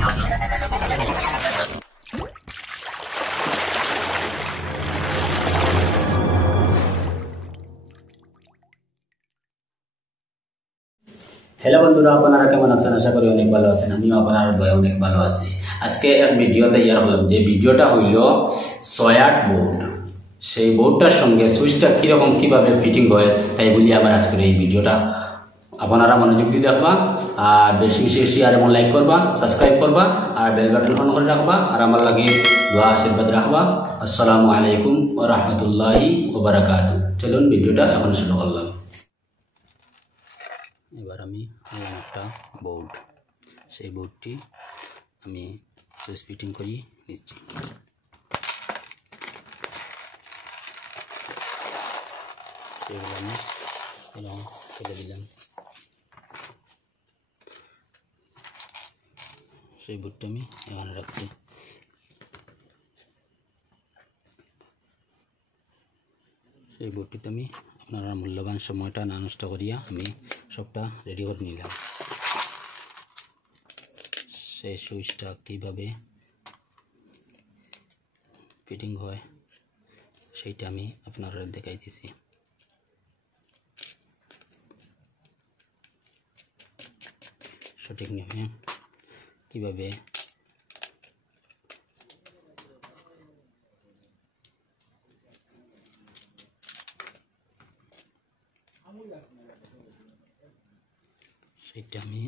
Hello बंधुरा আপনারা কেমন আছেন আশা করি অনেক ভালো আছেন আমিও আপনার দয়া অনেক ভালো আছি আজকে এক ভিডিও তৈরি করলাম যে ভিডিওটা হইল 6-8 বোর্ড সেই বোর্ডটার সঙ্গে সুইচটা কি রকম কিভাবে ফিটিং হয় তাই বলি আমার আজকের এই ভিডিওটা আপনারা মনোযোগ দিয়ে দেখবা আর বেশি বেশি শেয়ার এবং লাইক করবা সাবস্ক্রাইব করবা আর বেল বাটন অন করে রাখবা আর আমার লাগে দোয়া আশীর্বাদ রাখবা আসসালামু আলাইকুম ওয়া রাহমাতুল্লাহি ওয়া বারাকাতুহু চলুন ভিডিওটা এখন শুরু করলাম এবার আমি আনলাম একটা বোর্ড সেই বোর্ডটি আমি সুইচ ফিটিং করি নিচ্ছি সেগুলো আমি এরকম ফেলে দিলাম সেই বোর্ডটা আমি এখানে রাখছি সেই বোর্ডটিতে আমি আপনারা মূল্যবান সময়টা না নষ্ট করিয়া আমি সবটা রেডি করে নিলাম সেই সুইচটা কিভাবে ফিটিং হয় সেইটা আমি আপনারা দেখাইতেছি সঠিক নিয়মে কিভাবে সেটা আমি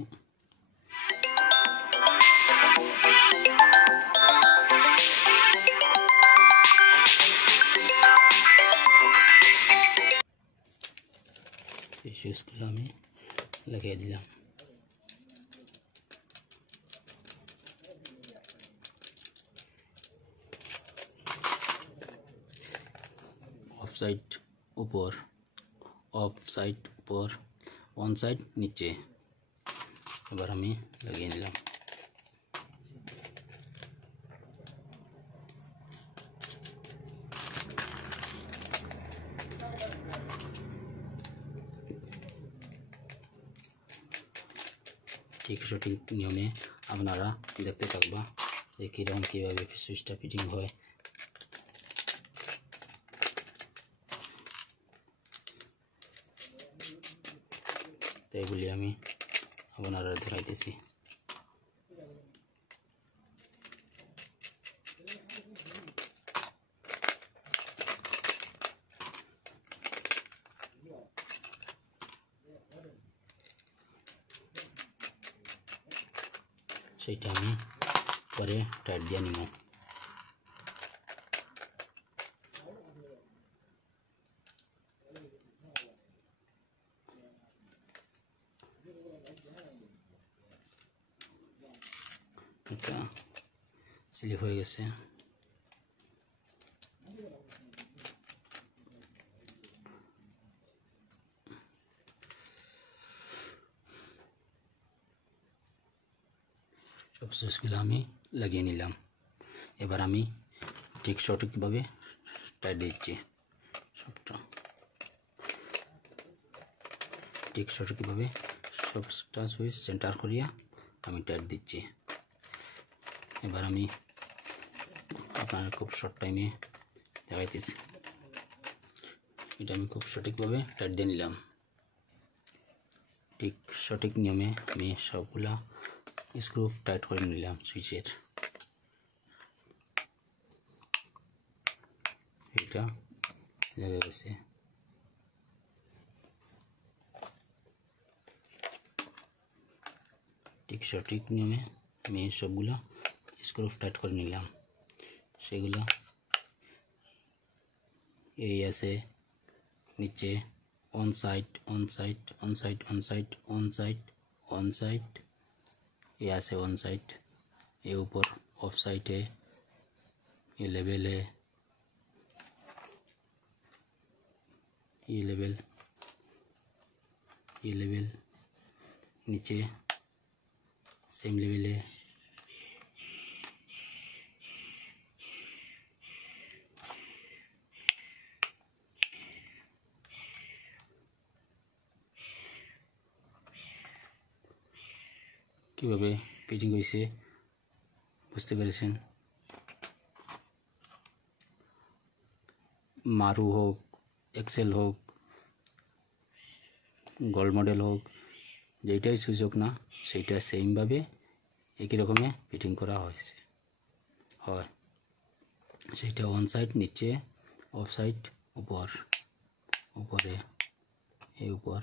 এই সুইচগুলো আমি লাগিয়ে দিলাম অফ সাইড উপর অফ সাইড উপর অন সাইড নিচে এবার আমি লাগিয়ে নিলাম ঠিক সঠিক নিয়মে আপনারা দেখতে থাকবা যে কীরকম কীভাবে সুইচটা ফিটিং হয় তো এগুলি আমি আপনারা দেখাইতেছি সেইটা আমি পরে টাইট দিয়ে নিব এটা স্লিপ হয়ে গেছে সব সুইচগুলো আমি লাগিয়ে নিলাম এবার আমি ঠিক সঠিকভাবে টাইট দিচ্ছি সবটা ঠিক সঠিকভাবে সবটা সুইচ সেন্টার করিয়া আমি টাইট দিচ্ছি এবার আমি আপনার খুব শর্ট টাইমে দেখাইতেছি এটা আমি খুব সঠিকভাবে টাইট দিয়ে নিলাম ঠিক সঠিক নিয়মে আমি সবগুলা স্ক্রু টাইট করে নিলাম সুইচের এটা লেগে গেছে ঠিক সঠিক নিয়মে আমি সবগুলো স্ক্রু টাইট করে নিলাম সেগুলো এই আছে নিচে on side on side on side on side on side on side ये ऐसे वन साइड ये ऊपर ऑफ साइड है ये लेवल है ये लेवल नीचे सेम लेवल है কিভাবে ফিটিং হয়েছে বুঝতে পেরেছেন। মারু হোক, এক্সেল হোক, গোল্ড মডেল হোক, যেটাই সুইচ হোক না সেইটা সেমভাবে একই রকমে ফিটিং করা হয়েছে হয়। সেইটা ওয়ান সাইড নিচে, অফ সাইড উপর, উপরে এই উপর,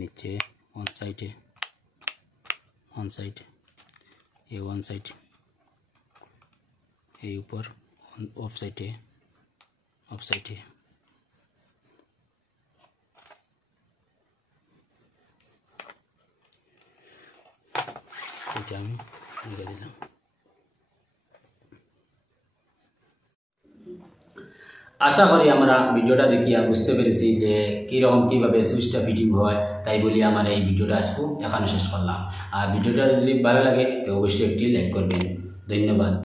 নিচে ওয়ান সাইডে, ওয়ান সাইড এই ওয়ান সাইড, এই উপর অফ সাইডে, অফ সাইডে। এটা আমি লিখে দিলাম। আশা করি আমরা ভিডিওটা দেখিয়া বুঝতে পেরেছি যে কীরকম কীভাবে সুইচটা ফিটিং হয়, তাই বলি আমার এই ভিডিওটা আসবো এখানে শেষ করলাম। আর ভিডিওটা যদি ভালো লাগে তো অবশ্যই একটি লাইক করবেন। ধন্যবাদ।